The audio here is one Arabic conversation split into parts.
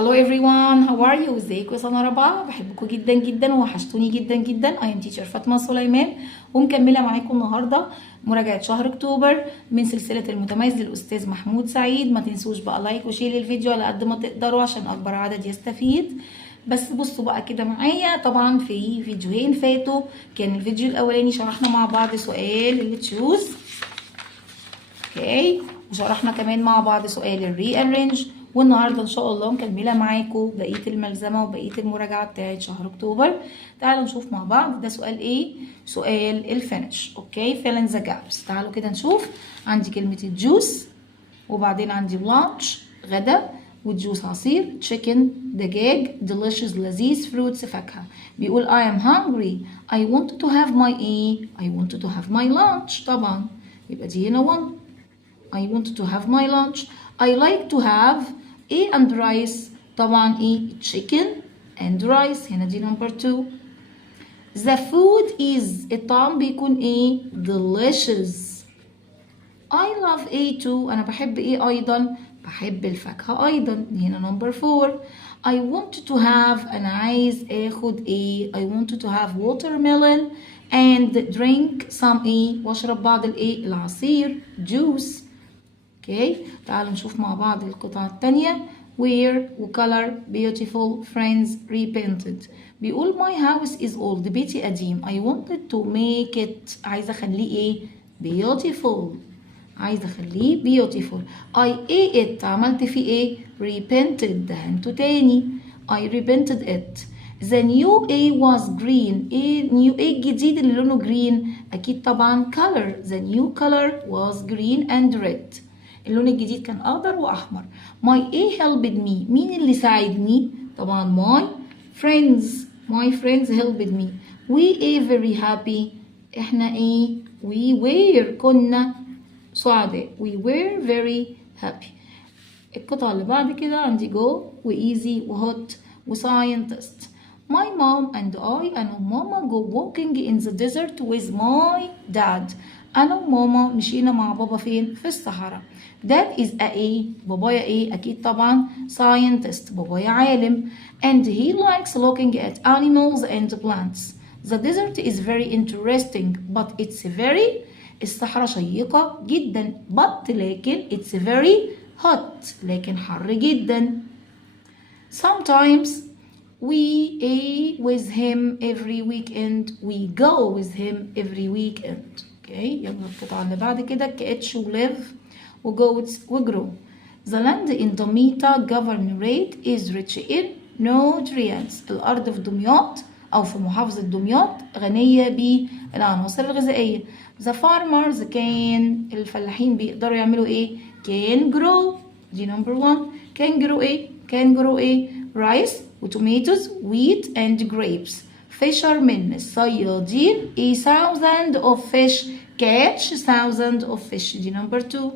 Hello everyone, how are you? ازيكم يا سنة رابعة؟ بحبكم جدا جدا ووحشتوني جدا جدا. I am teacher فاطمة سليمان ومكملة معاكم النهاردة مراجعة شهر اكتوبر من سلسلة المتميز للأستاذ محمود سعيد. ما تنسوش بقى لايك وشير الفيديو على قد ما تقدروا عشان أكبر عدد يستفيد. بس بصوا بقى كده معايا، طبعا في فيديوهين فاتوا كان الفيديو الأولاني شرحنا مع بعض سؤال اللي تشوز، اوكي، وشرحنا كمان مع بعض سؤال الري ارينج، والنهارده ان شاء الله مكمله معاكم بقيه الملزمه وبقيه المراجعه بتاعت شهر اكتوبر. تعالوا نشوف مع بعض ده سؤال ايه، سؤال الفينش. اوكي، fill in the gaps. تعالوا كده نشوف. عندي كلمه الجوس، وبعدين عندي لانش غدا، والجوس عصير، تشيكن دجاج، delicious لذيذ، فروتس فاكهه. بيقول I am hungry, I want to have my ايه، I want to have my lunch. طبعا يبقى دي هنا 1. I want to have my lunch. I like to have A and rice. طبعا ايه، chicken and rice. هنا دي number 2. The food is، الطعام بيكون ايه، delicious. I love A too. أنا بحب ايه أيضا، بحب الفاكهة أيضا. هنا number 4. I want to have، أنا عايز آخد ايه، I want to have watermelon and drink some ايه، واشرب بعض الايه، العصير juice. اوكي، تعالوا نشوف مع بعض القطعة التانية. Wear وcolor beautiful friends repainted. بيقول my house is old، بيتي قديم. I wanted to make it، عايزة أخليه إيه، beautiful. عايزة أخليه beautiful. I ate it، عملت فيه إيه، repainted، دهنته تاني. I repainted it. The new A was green. ايه new A الجديد اللي لونه green؟ أكيد طبعا color. The new color was green and red. اللون الجديد كان أخضر وأحمر. My A helped me. مين اللي ساعدني؟ طبعا my friends. My friends helped me. We A very happy. إحنا إيه؟ We were، كنا سعداء. We were very happy. القطعة اللي بعد كده عندي go وeasy وhot وscientist. My mom and I، أنا وماما go walking in the desert with my dad. أنا وماما مشينا مع بابا فين؟ في الصحراء. Dad is a إيه؟ بابايا إيه؟ أكيد طبعا scientist، بابايا عالم. And he likes looking at animals and plants. The desert is very interesting but it's very، الصحراء شيقة جدا but لكن it's very hot، لكن حر جدا. Sometimes we A with him every weekend. We go with him every weekend. اوكي، يلا القطعة اللي بعد كده كاتش وليف وجوتس وجرو. The land in Damietta governorate is rich in nutrients. الأرض في دمياط أو في محافظة دمياط غنية بالعناصر الغذائية. The farmers كان، الفلاحين بيقدروا يعملوا إيه؟ can grow. دي number 1. can grow إيه؟ can grow إيه؟ rice وtomatoes wheat and grapes. fishermen الصيادين a thousand of fish catch thousand of fish. دي number 2.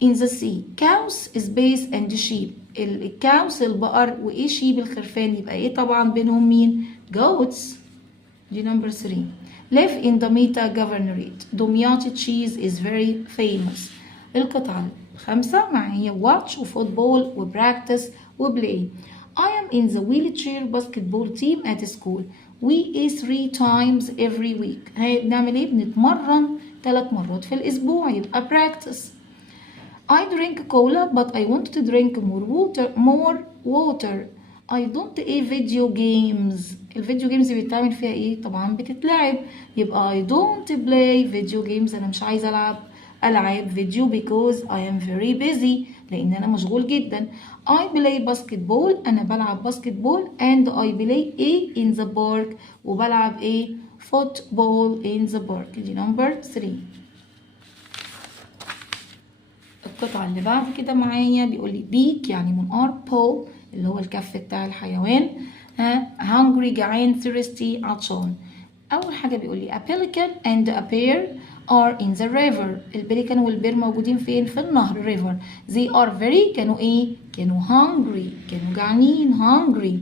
in the sea cows space and sheep. الكاوس البقر وايه sheep الخرفان، يبقى ايه طبعا بينهم مين، goats. دي number 3. live in Damietta governorate. دمياط cheese is very famous. القطعة 5 معايا watch وفوتبول وبراكتس وبلاي. I am in the wheelchair basketball team at school. We eat 3 times every week. بنعمل ايه، بنتمرن 3 مرات في الاسبوع، يبقى practice. I drink cola but I want to drink more water. I don't play video games. الفيديو جيمز بيتعمل فيها ايه، طبعا بتتلعب، يبقى I don't play video games. انا مش عايزه العب العاب فيديو because I am very busy، لان انا مشغول جدا. I play basketball، انا بلعب باسكتبول and I play a in the park، وبلعب ايه، football in the park. دي number 3. القطعة اللي بعد كده معايا بيقول لي beak يعني منقار، paw اللي هو الكف بتاع الحيوان، hungry جعان، thirsty عطشان. أول حاجة بيقول لي a pelican and a bear are in the river. البليكان والبير موجودين فين، في النهر river. they are very، كانوا ايه، كانوا hungry، كانوا جعانين hungry.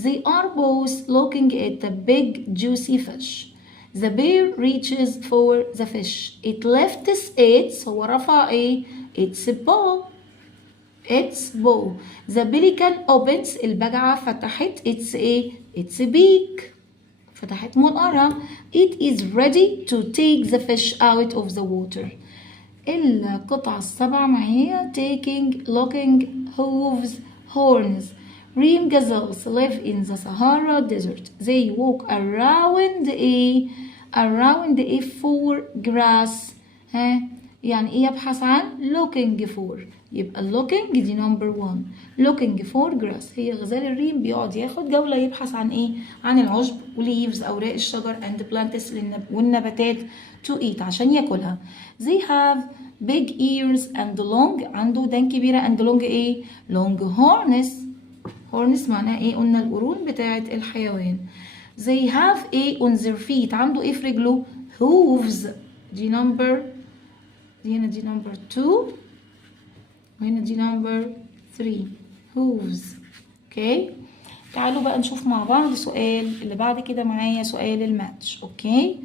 they are both looking at the big juicy fish. The bear reaches for the fish. It lifts its، هو رفع ايه، its paw. its bow. The pelican opens. البجعة فتحت its ايه؟ its beak. فتحت منقارها. It is ready to take the fish out of the water. القطعة السبعة معايا taking, looking, hooves, horns. Reem gazelles live in the Sahara Desert. They walk around a for grass. ها يعني ايه يبحث عن looking for. يبقى looking دي number 1. looking for grass. هي غزال الريم بيقعد ياخد جولة يبحث عن ايه؟ عن العشب leaves أوراق الشجر and plants والنباتات to eat عشان ياكلها. They have big ears and long. عنده ودان كبيرة and long ايه؟ long horns. horns معناها ايه؟ قلنا القرون بتاعة الحيوان. They have a on their feet. عنده ايه في رجله؟ hooves. دي number دي هنا دي number 2 وهنا دي number 3 hooves. اوكي تعالوا بقى نشوف مع بعض سؤال اللي بعد كده معايا سؤال الماتش. اوكي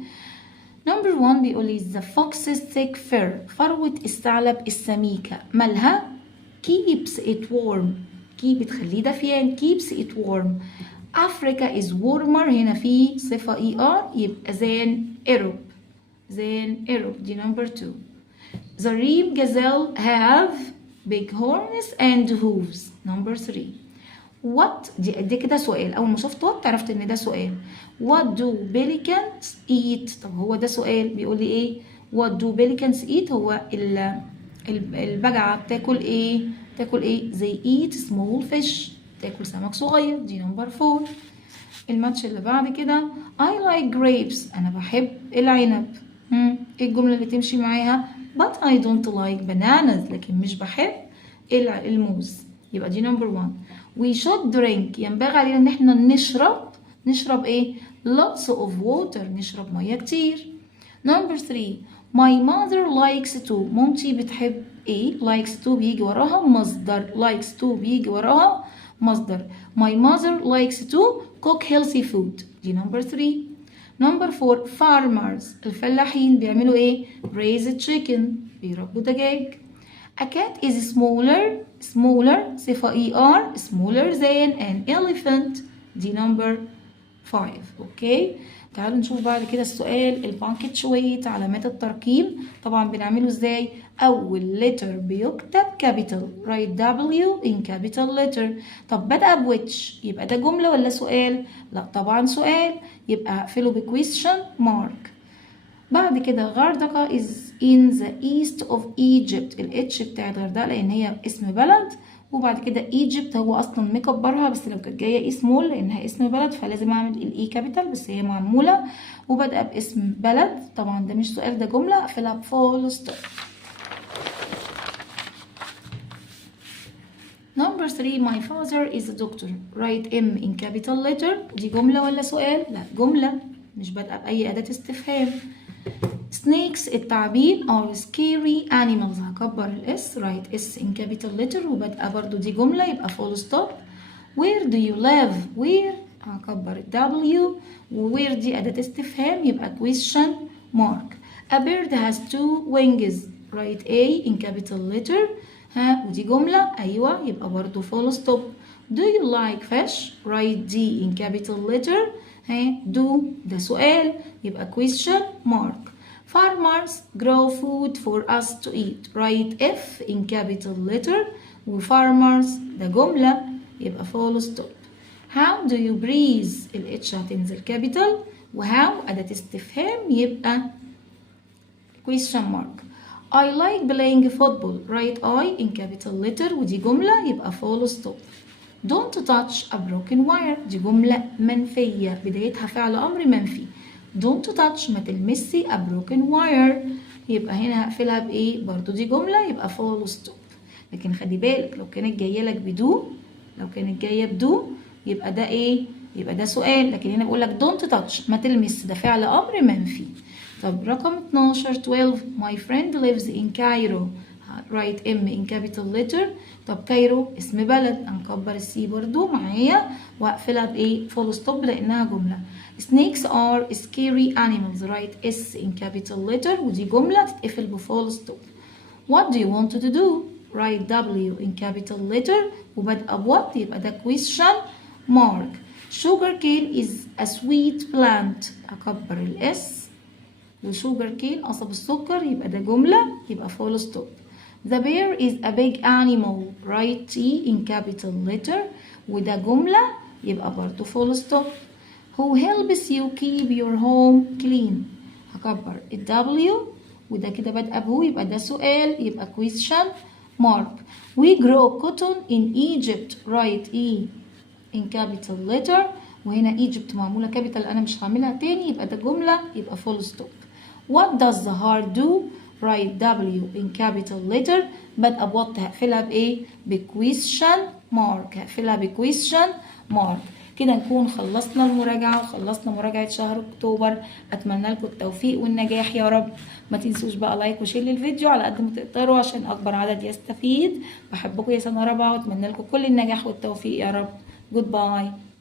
number 1 بيقول لي the fox's thick fur. فروة الثعلب السميكة مالها؟ keeps it warm. keep بتخليه دافيان keeps it warm. Africa is warmer. هنا في صفة er يبقى than Europe دي number 2. The Reem gazelle have big horns and hooves. number 3. What دي كده سؤال. أول ما شفت what عرفت إن ده سؤال. What do pelicans eat؟ طب هو ده سؤال بيقول لي إيه؟ What do pelicans eat؟ هو البجعة بتاكل إيه؟ They eat small fish. تاكل سمك صغير دي number 4. الماتش اللي بعد كده I like grapes. أنا بحب العنب. إيه الجملة اللي تمشي معاها؟ But I don't like bananas. لكن مش بحب الموز. يبقى دي number 1. We should drink. ينبغي علينا إن احنا نشرب إيه؟ lots of water. نشرب مية كتير. number 3. My mother likes to. مامتي بتحب إيه؟ likes to بيجي وراها مصدر. likes to بيجي وراها مصدر. My mother likes to cook healthy food. دي number 3. number 4. farmers. الفلاحين بيعملوا ايه؟ raise chicken. بيربوا دجاج. a cat is smaller صفة er smaller than an elephant. دي number 5. اوكي تعالوا نشوف بعد كده السؤال البانكتشويت علامات الترقيم. طبعا بنعمله ازاي؟ اول letter بيكتب capital. write W in capital letter. طب بدأ بwhich يبقى ده جملة ولا سؤال؟ لا طبعا سؤال يبقى هقفله ب question mark. بعد كده غردقة is in the east of Egypt. الاتش بتاعت غردقة لان هي اسم بلد. وبعد كده ايجيبت هو اصلا مكبرها بس لو كانت جايه سمول لانها اسم بلد فلازم اعمل الاي كابيتال بس هي معموله وبادئه باسم بلد. طبعا ده مش سؤال ده جمله اقفلها بفول ستوب. number 3. my father is a doctor. write M in capital letter. دي جمله ولا سؤال؟ لا جمله مش بادئه باي اداه استفهام. snakes التعابين are scary animals. هكبر الاس write S in capital letter وبادئه برضو دي جمله يبقى full stop. where do you live؟ where هكبر W و where دي أداة استفهام يبقى question mark. a bird has 2 wings. write A in capital letter. ودي جملة أيوة يبقى برضو full stop. do you like fish؟ write D in capital letter. do ده سؤال يبقى question mark. farmers grow food for us to eat. write F in capital letter و farmers ده جملة يبقى full stop. how do you breathe؟ الاتش هتنزل capital و how أداة استفهام يبقى question mark. I like playing football. write I in capital letter ودي جملة يبقى full stop. don't touch a broken wire. دي جملة منفية بدايتها فعل أمر منفي. don't touch ما تلمسي a broken wire يبقى هنا هقفلها بإيه؟ برضو دي جملة يبقى full stop. لكن خلي بالك لو كانت جاية لك بدو يبقى ده إيه؟ يبقى ده سؤال. لكن هنا بقول لك don't touch ما تلمس ده فعل أمر منفي. طب رقم 12 my friend lives in Cairo. write M in capital letter. طب كايرو اسم بلد هنكبر السي برضو معايا واقفلها بايه full stop لانها جمله. snakes are scary animals. write S in capital letter ودي جمله تتقفل بفول stop. what do you want to do؟ write W in capital letter وبادئة بوات يبقى ده question mark. sugar cane is a sweet plant أكبر الاس وشوجر كين قصب السكر يبقى ده جملة يبقى full stop. The bear is a big animal write T in capital letter وده جملة يبقى برضو full stop. Who helps you keep your home clean هكبر ال W وده كده بادئة بهو يبقى ده سؤال يبقى question mark. We grow cotton in Egypt write E in capital letter وهنا Egypt معمولة capital أنا مش هعملها تاني يبقى ده جملة يبقى full stop. What does the heart do write W in capital letter بادئة بوات هقفلها بإيه بquestion mark هقفلها بquestion mark. كده نكون خلصنا المراجعة وخلصنا مراجعة شهر أكتوبر. أتمنى لكم التوفيق والنجاح يا رب. ما تنسوش بقى لايك وشير للفيديو على قد ما تقدروا عشان أكبر عدد يستفيد. بحبكم يا سنة رابعة وأتمنى لكم كل النجاح والتوفيق يا رب. Goodbye.